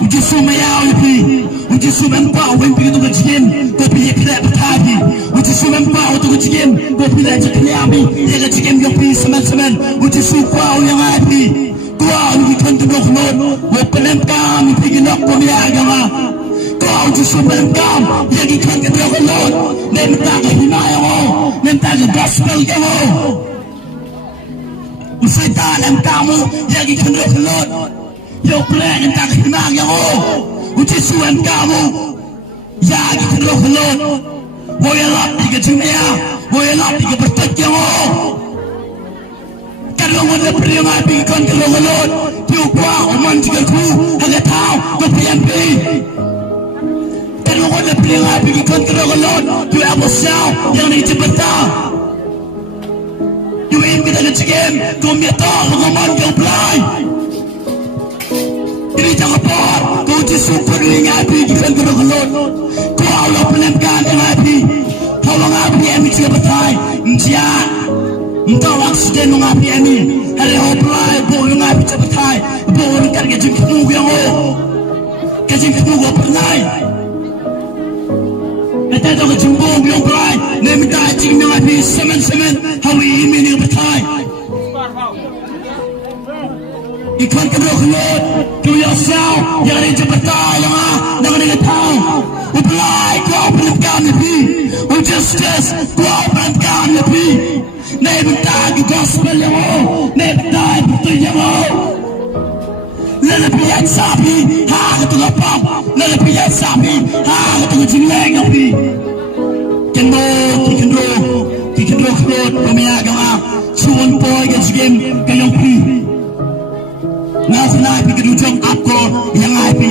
uji sumaya uji sumempa wempi tu keciem kopi ekle bertadi uji sumempa tu keciem kopi lagi keliami dia keciem yopi semen uji supa yang api kau uji kantor kolon wepenem kami pergi nak kami agama kau uji sumemkam yang kantor kolon nemta kehinaya mo nemta ke gospel kamu usaitan kamu yang kantor kolon yo plan yang tak kenal yang uji suan kamu ya gitu loh boleh lap tiga jumia boleh lap tiga bertajam kalau mana pria ngapi kan kalau tu kuah oman tiga ku hanya tahu tu PMP kalau mana pria ngapi kan kalau tu apa sah yang ni cepat tu ini kita cekam tu miata mengaman yang blind ini jangan par, kau jisung pergi ngapi jika kau kelon, kau Allah penemkan ngapi, kau ngapi emi siapa tay, menjiat, entah aksiden ngapi emi, hari hoplai, boleh ngapi siapa tay, boleh kan kejeng ketemu yang kejeng ketemu gua pernah, kita tu kejeng bom yang pernah, nemita kejeng ngapi semen, hari ini ni bertai. Ikan kedua to yourself yang ini cepat yang dengan tahu apply kau pelankan lebih justice kau pelankan lebih nebentagi gospel yang nebentagi betul yang lelebihan sapi tu lapang lelebihan sapi tu jeleng api kendo kelot pemiagama suan boy game kayong pi Nasa na ipi kedujang ako yang ipi